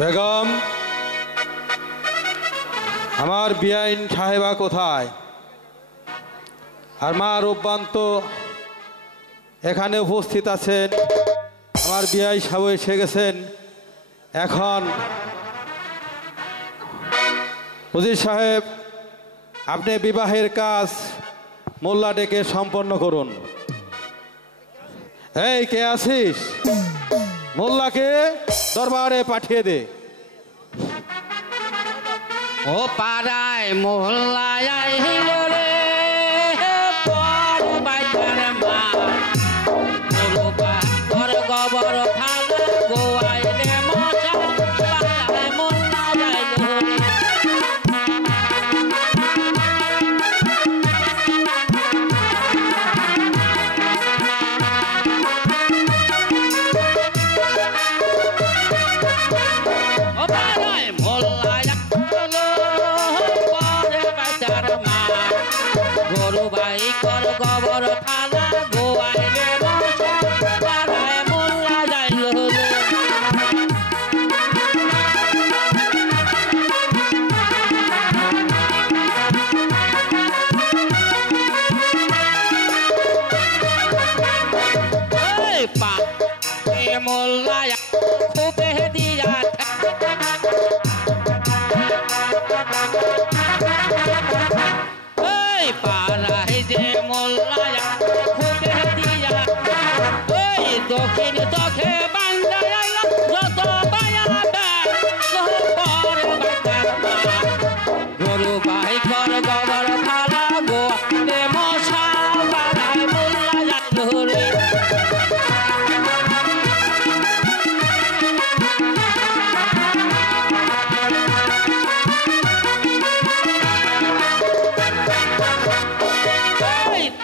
বেগম আমার বিআইন সাহেবা কোথায়? আর মা রূপবান তো এখানে উপস্থিত আছেন। আমার বিআই সাহেব এসে গেছেন। এখন উজির সাহেব আপনি বিবাহের কাজ মোল্লা ডেকে সম্পন্ন করুন। এই কে আছিস? মোল্লাকে দরবারে পাঠিয়ে দে। ও পাড়ায় মোল্লায় আইল রে পর বাইটার মা গোরবা ঘর গোবর খালা গোয়াইলে মশা পাড়ায় মোল্লায় আইল ও পাড়ায় মোল্লায় ভাই কর গবর ফালা গো রে মশা পাড়ায় মোল্লা যাইল রে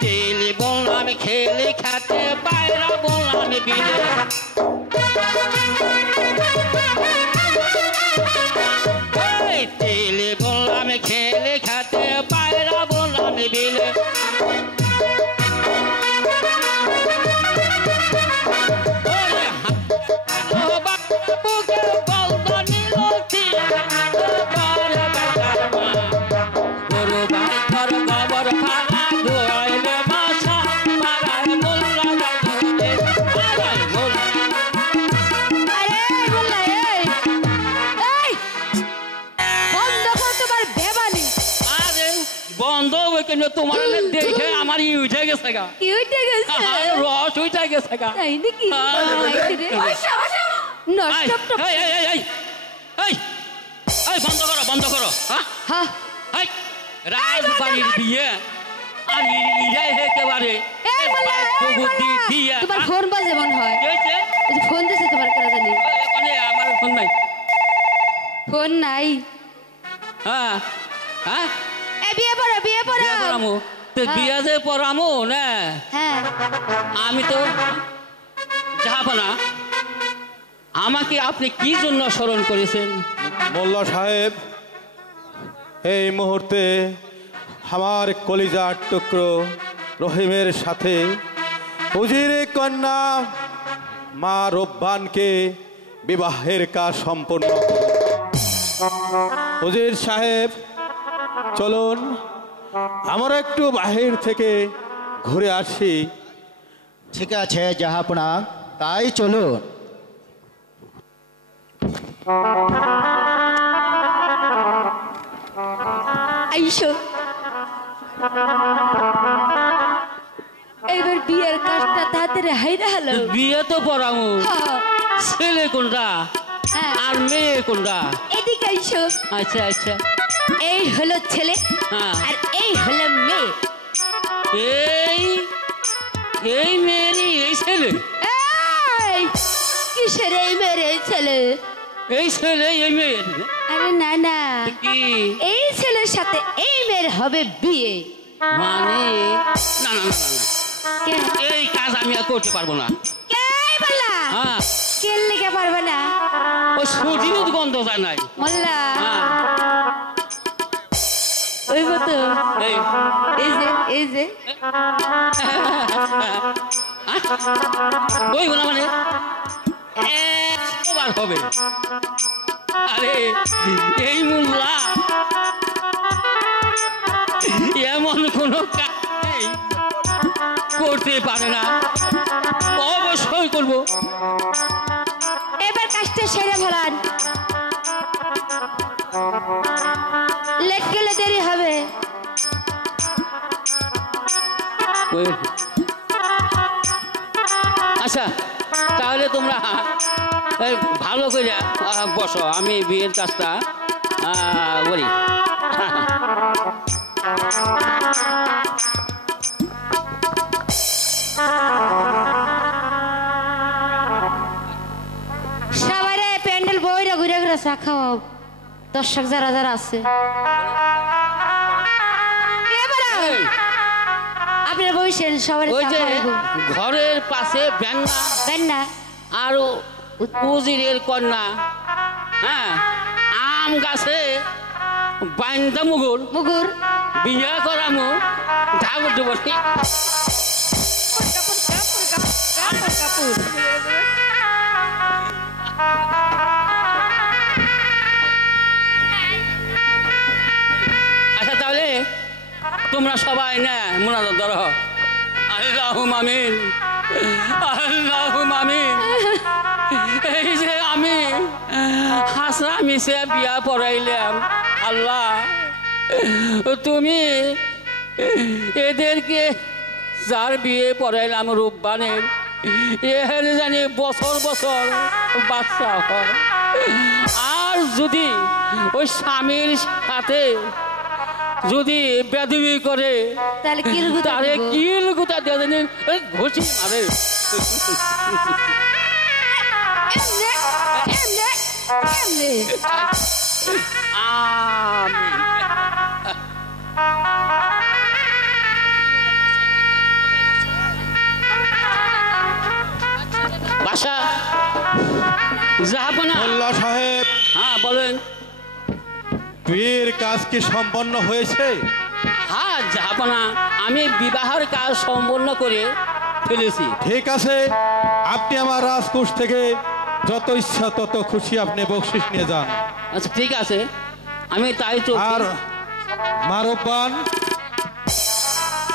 তেলে বললাম খেলে খাতে বাইরা বললাম বিলে তেলে বললাম খেলে খাতে বাইরা বললাম বিলে তোমার দেখে আমার ই উঠে গেছে গা কি উঠে গেছে রস উঠে গেছে গা তাই নাকি বন্ধ করো বন্ধ করো রাজবাড়ির বিয়ে আর ইরাই একেবারে তোমার ফোন বাজে মনে হয় ফোন দিছে তোমার কেন জানি আমার ফোন নাই ফোন নাই হ্যাঁ হ্যাঁ বিয়ে পড়া বিয়ে যে পড়ামো না হ্যাঁ আমি তো যাব না আমাকে আপনি কি জন্য স্মরণ করেছেন মোল্লা সাহেব এই মুহূর্তে আমার কলিজার টুকরো রহিমের সাথে উজিরের কন্যা মা রব্বানকে বিবাহের কাজ সম্পন্ন উজির সাহেব চলুন আমরা একটু বাহির থেকে ঘুরে আসি ঠিক আছে জাহাপনা তাই চলুন আইসো এবার বিয়ের কাজটা তাড়াতাড়ি হাইরা হলো বিয়ে তো পড়ামো ছেলে কোনটা আর মেয়ে কোনটা এদিকে আইসো আচ্ছা আচ্ছা এই হলো ছেলে আর এই হলো মেয়ে এই মেয়েরই এই ছেলে কিসের এই মেয়ের এই ছেলে এই ছেলে এই মেয়ের আরে না না কি এই ছেলের সাথে এই মেয়ের হবে বিয়ে মানে না না না এই কাজ আমি আর করতে পারবো না কে বললা কে লেগে পারবে না ও সুজির গন্ধ যায় নাই মোল্লা ওই মতো এই যে ওই বলা মানে একবার হবে আরে এই মোল্লা এমন কোনো কাজ করতে পারে না অবশ্যই করবো এবার কাজটা সেরে ফেলান লেট গেলে দেরি হবে আচ্ছা তাহলে তোমরা ভালো করে বসো আমি বিয়ের কাজটা বলি সবাই প্যান্ডেল বইরা ঘুরে ঘুরে চা খাওয়াও দর্শক যারা যারা আছে আপনার বসেন সবাই ঘরের পাশে বেন্না আর উজিরের কন্যা হ্যাঁ আম গাছে বাইন্দা মুগুর বিয়া করামু ঢাকুর দেবী আচ্ছা তাহলে তোমরা সবাই না মুনাজাত ধরো আল্লাহুম্মা আমিন আল্লাহুম্মা আমিন এই যে আমি হাসা মিশে বিয়া পড়াইলাম আল্লাহ তুমি এদেরকে যার বিয়ে পড়াইলাম রূপবানের এর জানি বছর বছর বাচ্চা হয় আর যদি ওই স্বামীর সাথে যদি বেদবি করে তাহলে কিলগুতা তারে দিব। কিল গুতা দিয়ে দেন ঘষি মারে এমনে এমনে এমনে বাসা জাহাপনা মোল্লা সাহেব, হ্যাঁ বলেন। বিয়ের কাজ কি সম্পন্ন হয়েছে? হ্যাঁ জাহাপনা, আমি বিবাহের কাজ সম্পন্ন করে ফেলেছি। ঠিক আছে, আপনি আমার রাজকোষ থেকে যত ইচ্ছা তত খুশি আপনি বকশিস নিয়ে যান। আচ্ছা ঠিক আছে, আমি তাই তো। আর মারব্বান,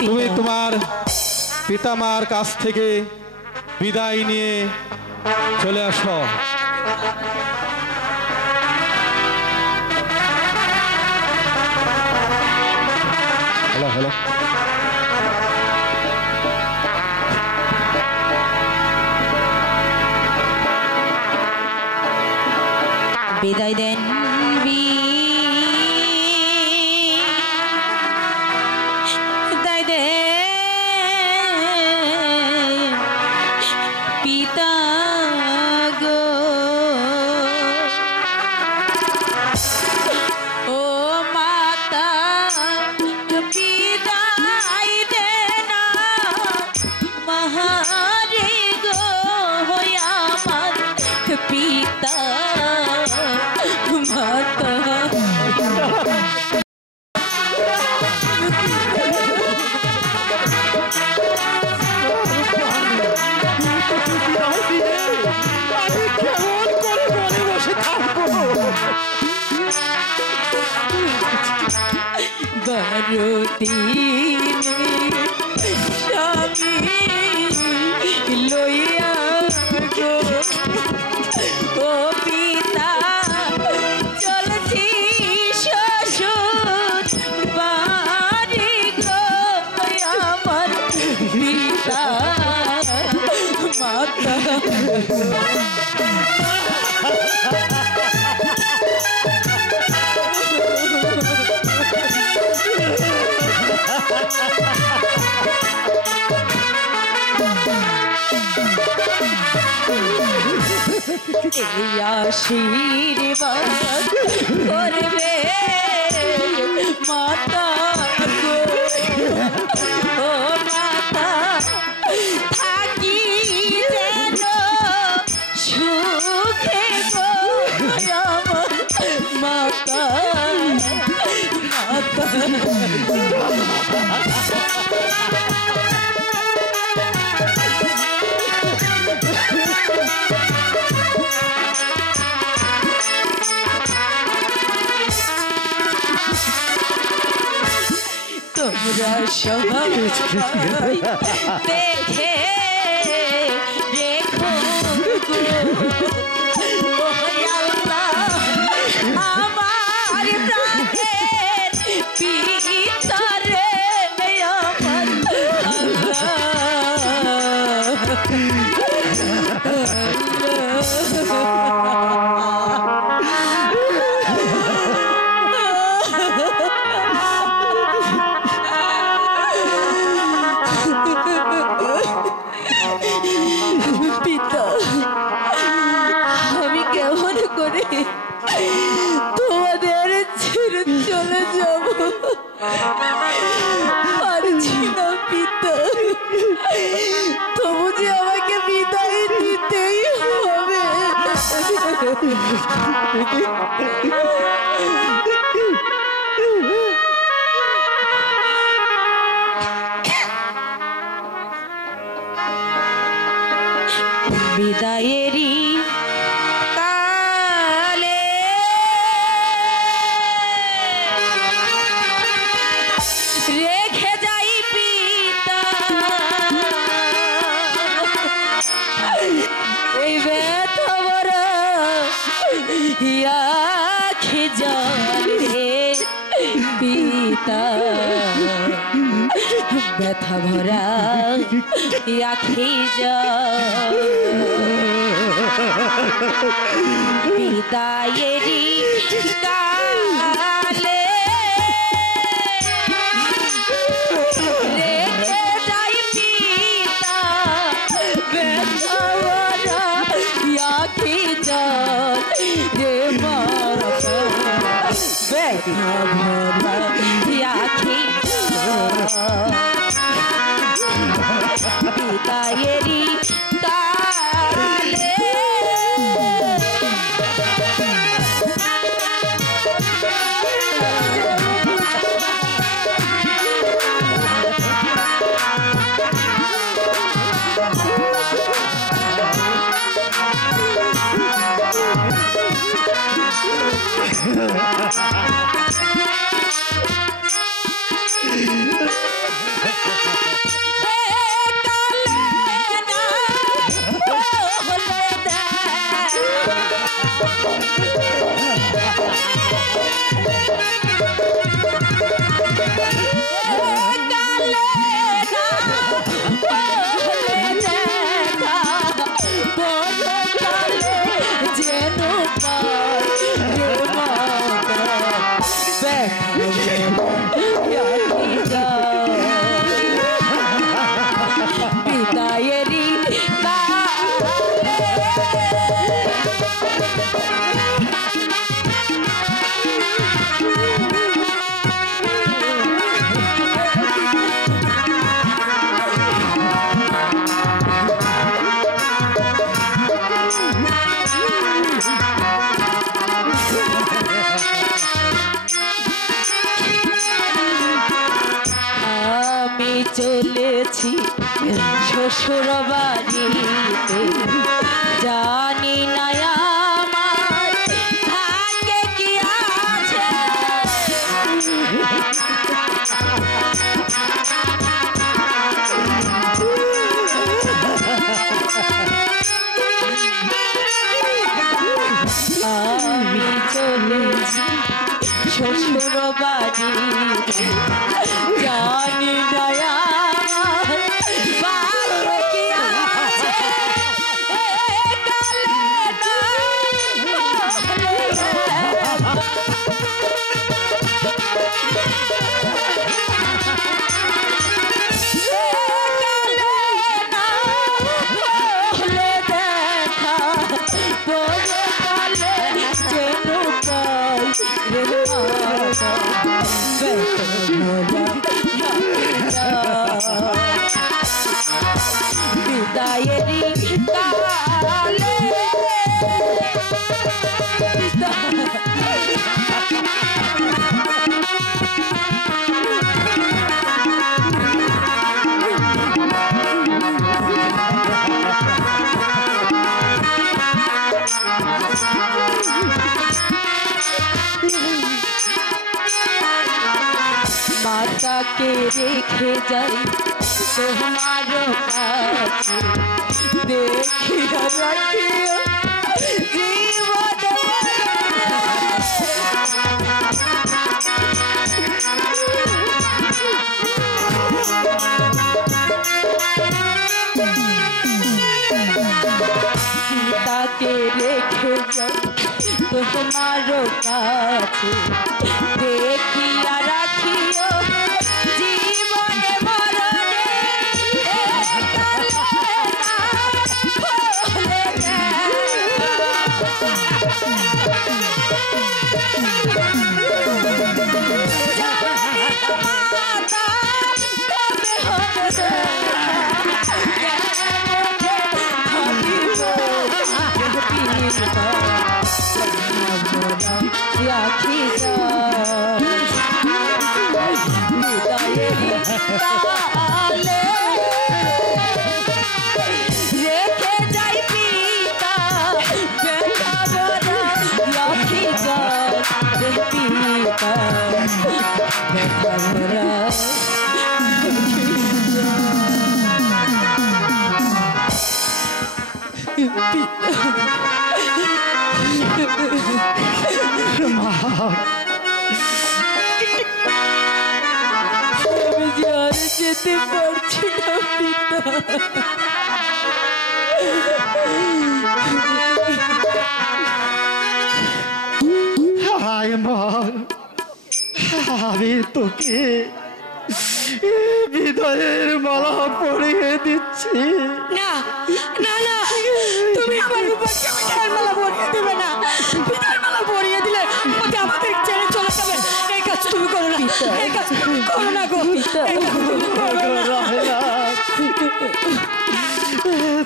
তুমি তোমার পিতামার কাছ থেকে বিদায় নিয়ে চলে আসো। হ্যালো হ্যালো, বিদায় দেন বিদায় দেন পিতা গো, ও মাতা বিদায় দেন মহারে গো, আমার পিতা মাতা। বারোদিনে স্বামী লইয়া গো, ও পিতা চলছি শ্বশুর বাড়ি গো, আমার পিতা মাতা। এই আশীর্বাদ করবে মাতা গো, ও মাতা থাকি যেন সুখে গো, আমার মাতা মাতা। তোমরা সবাই দেখে রেখো গো, ও আল্লাহ আমার প্রাণের পিতা রে, আমার পিতা, আমি কেমন করে তোমাদের ছেড়ে চলে যাব, পারছি না পিতা, তবু যে আমাকে বিদায় দিতেই হবে। বিদায়েরই কালে রেখে যাই পিতা এই ব্যথা ভরা আখি জল রে পিতা, ব্যথা ভরা আখি জল বিদায়েরই কালে ভরা আখি বিদায়েরই কালে চলেছি শ্বশুর বাড়িতে জানি না আমার ভাগ্যে কি আছে আমি চলেছি শ্বশুর বাড়িতে জানি না বিদায়েরই কালে মাতাকে রেখে যাই তোমার কাছে দেখিয়া রাখিয়া জীবন সীতাকে রেখে যাই তোমার কাছে দেখিয়া রাখিও জীবনে মরণে রেখে যাই পিতা বেটা বড় লক্ষ্মী পিতা বেটা বড় আমি যে আর যেতে পারছি না পিতা হায় মা আমি তোকে বিদায়ের মালা পরিয়ে দিচ্ছি। না না না, তুমি আমার রূপাকে বিদায়ের মালা পরিয়ে দেবে না। বিদায়ের মালা পরিয়ে দিলে ওকে আমাদের ছেড়ে চলে যাবে। তুমি করো না এই কাজ করো না গো এই কাজ তুমি করো না।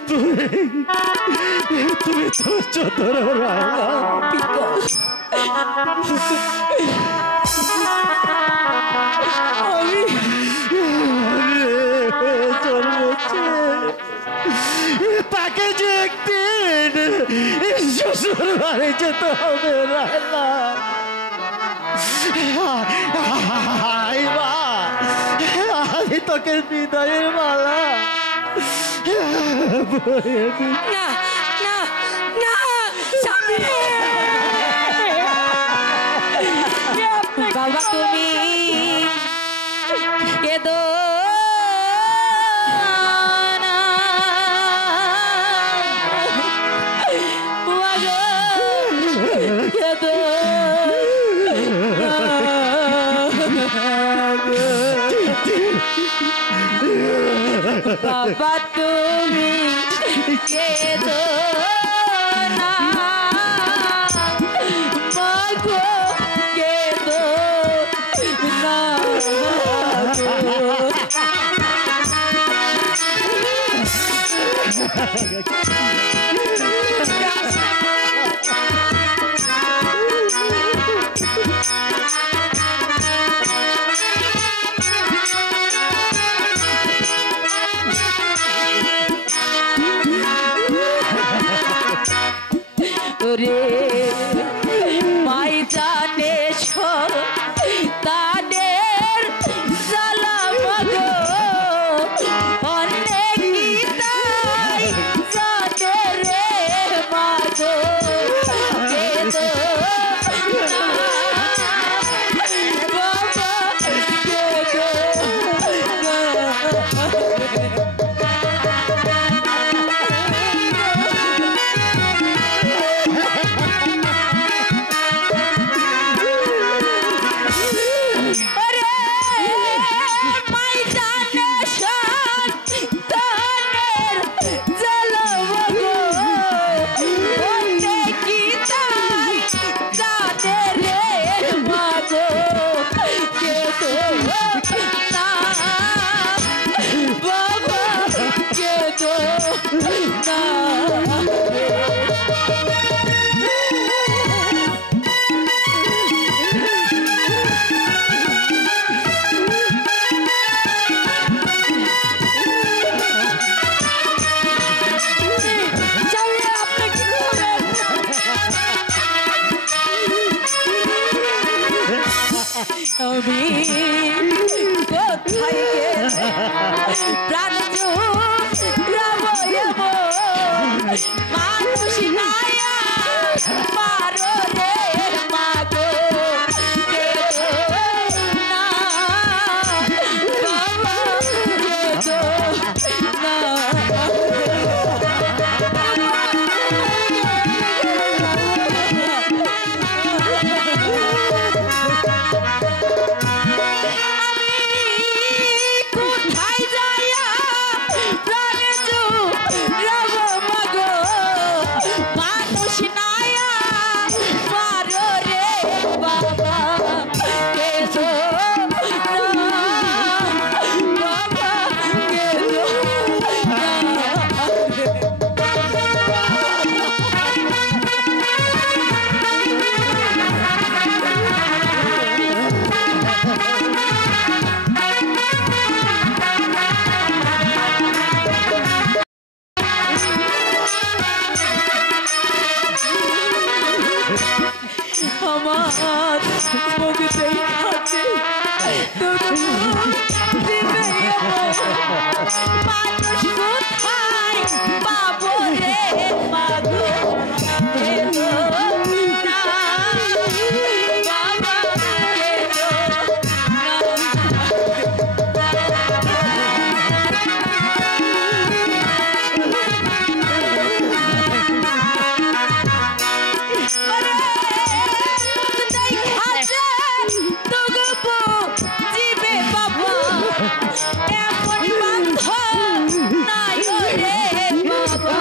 তুমি ধৈর্য ধরো রায়লা। আমি জন্মেছে তাকে যে একদিন শ্বশুর বাড়ি যেতে হবে রায়লা। আমি তোকে হৃদয়ের মালা পরিয়ে দিই। না না না স্বামী বাবা তুমি কেদো না মাগো কেদো বাবা তুমি কেদো না মাগো কেদো না রে মাই জানে তাদের জ্বালা মাগো অনেক তাই জানে রে মাগো কেদো না বাবা কেদো না আমি কোথায় গেলে প্রাণ জুড়াবো মানুষ নায়া মারো রে মাগো কেদো না বাবা কেদো না আমার মুখে হাতে মানুষ কোথায় পাবো রে মাগো কেদো না বাবা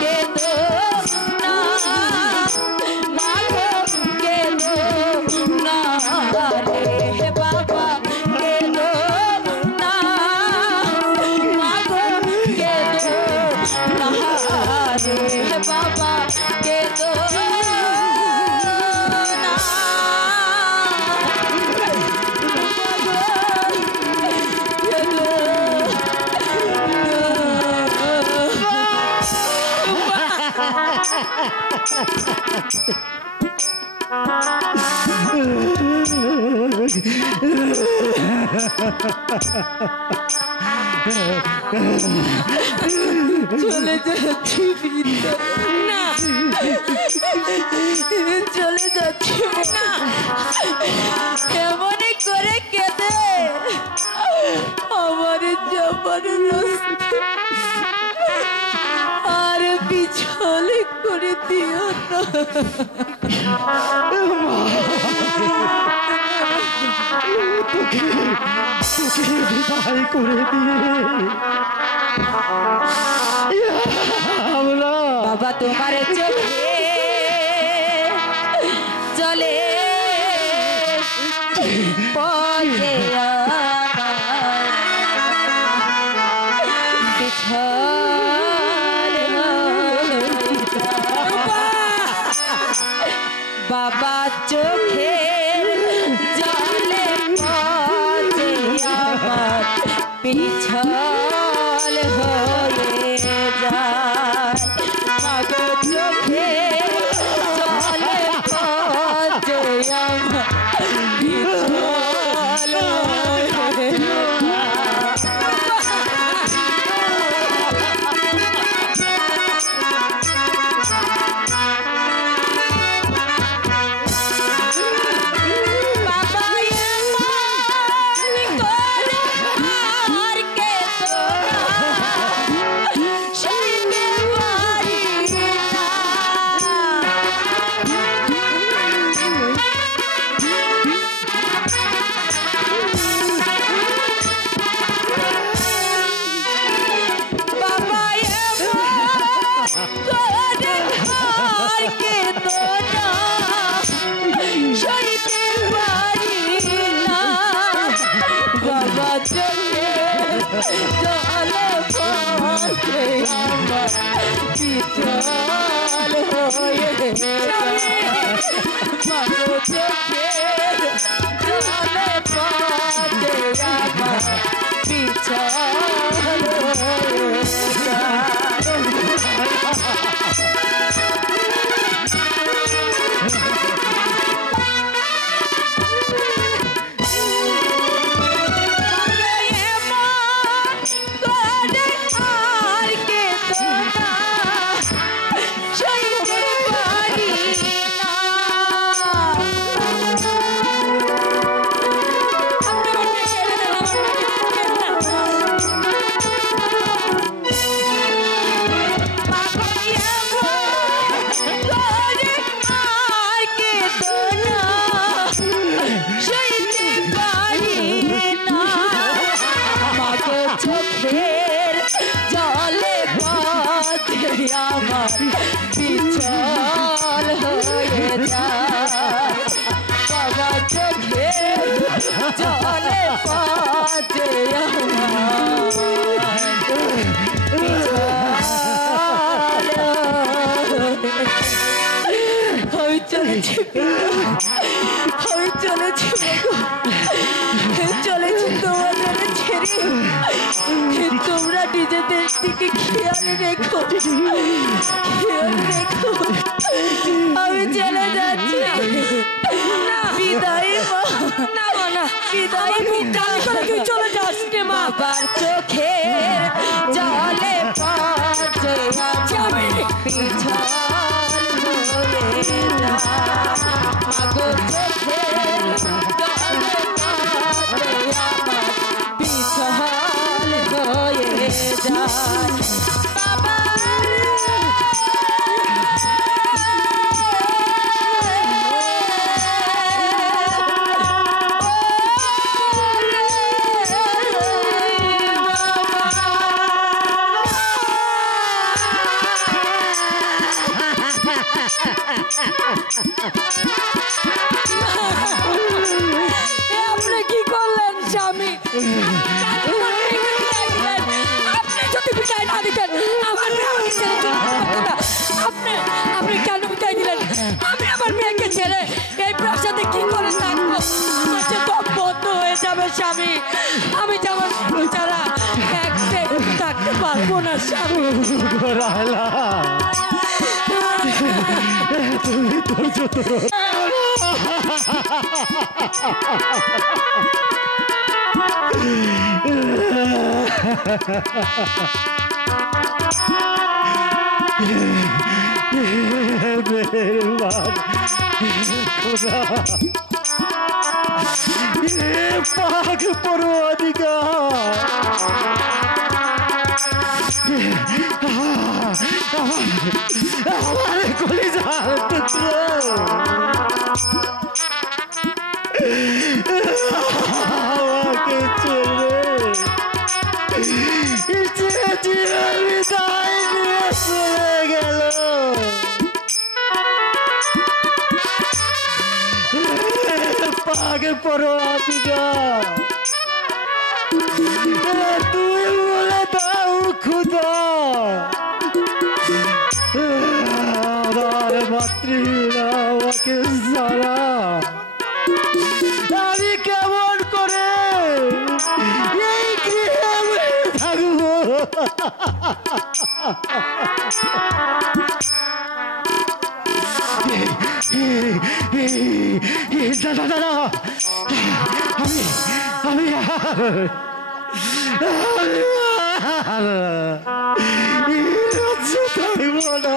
কেদো চলে যাচ্ছি পিতা, না চলে যাচ্ছি না, এমনই করে কেঁদে আমার যাবার রাস্তা আর পিছলে করে দিও না। তোকে বিদায় করে দিয়ে আমরা বাবা তোমার চোখে চলে পথে বাবা চোখে জলে পথে আমার পিছল হয়ে যায়, মাগো চোখে জলে পথে আমার পিছল হয়ে জলে পথে আমার পিছল হয়ে মাগো চোখে জলে পথে আমার পিছল চোখের জলে পথে আমার পিছল হয়ে যায়, বাবা চোখের জলে পথে আমার আমি চলেছি, আমি চলেছি, চলেছি তোমাদের ছেড়ে, তোমরা নিজেদের দিকে খেয়াল রেখো, খেয়াল রেখো, আমি চলে যাচ্ছি, বিদায় মা, না না বিদায়, তুই চলে যাস রে মা, বাবার চোখের জলে পথে আমার পিছল হয়ে যায়, মাগো চোখের জলে পথে আমার পিছল হয়ে যায়, বাবা আপনি কি করলেন স্বামী? আপনি যদি বিদায় না দিতেন আমার মেয়ে ছেড়ে চলে যেত না। আপনি কেন বিদায় দিলেন? আমি আমার মেয়েকে ছেড়ে এই প্রাসাদে কি করে থাকবো? আমার যে দম বন্ধ হয়ে যাবে স্বামী, আমি যেমন ছাড়া এক সেকেন্ড থাকতে পারবো না স্বামী। রাহেলা, তুমি ধৈর্য ধরো। मेहरबान खुदा, ये पाक परवरदिगार, हमारे कलेजाর টুকরো, আমাকে ছেড়ে চির বিদায় নিয়ে চলে গেল। পাক পরওয়ারদিগার, তুই বলে দাও খুদা, আমার মাতৃহীনা আমাকে সারা আমি কেমন করে এই গৃহে থাকবো? দাদা দাদা, আমি থাকবো না।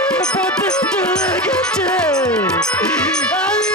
আমার পথে চলে গেছে, আমি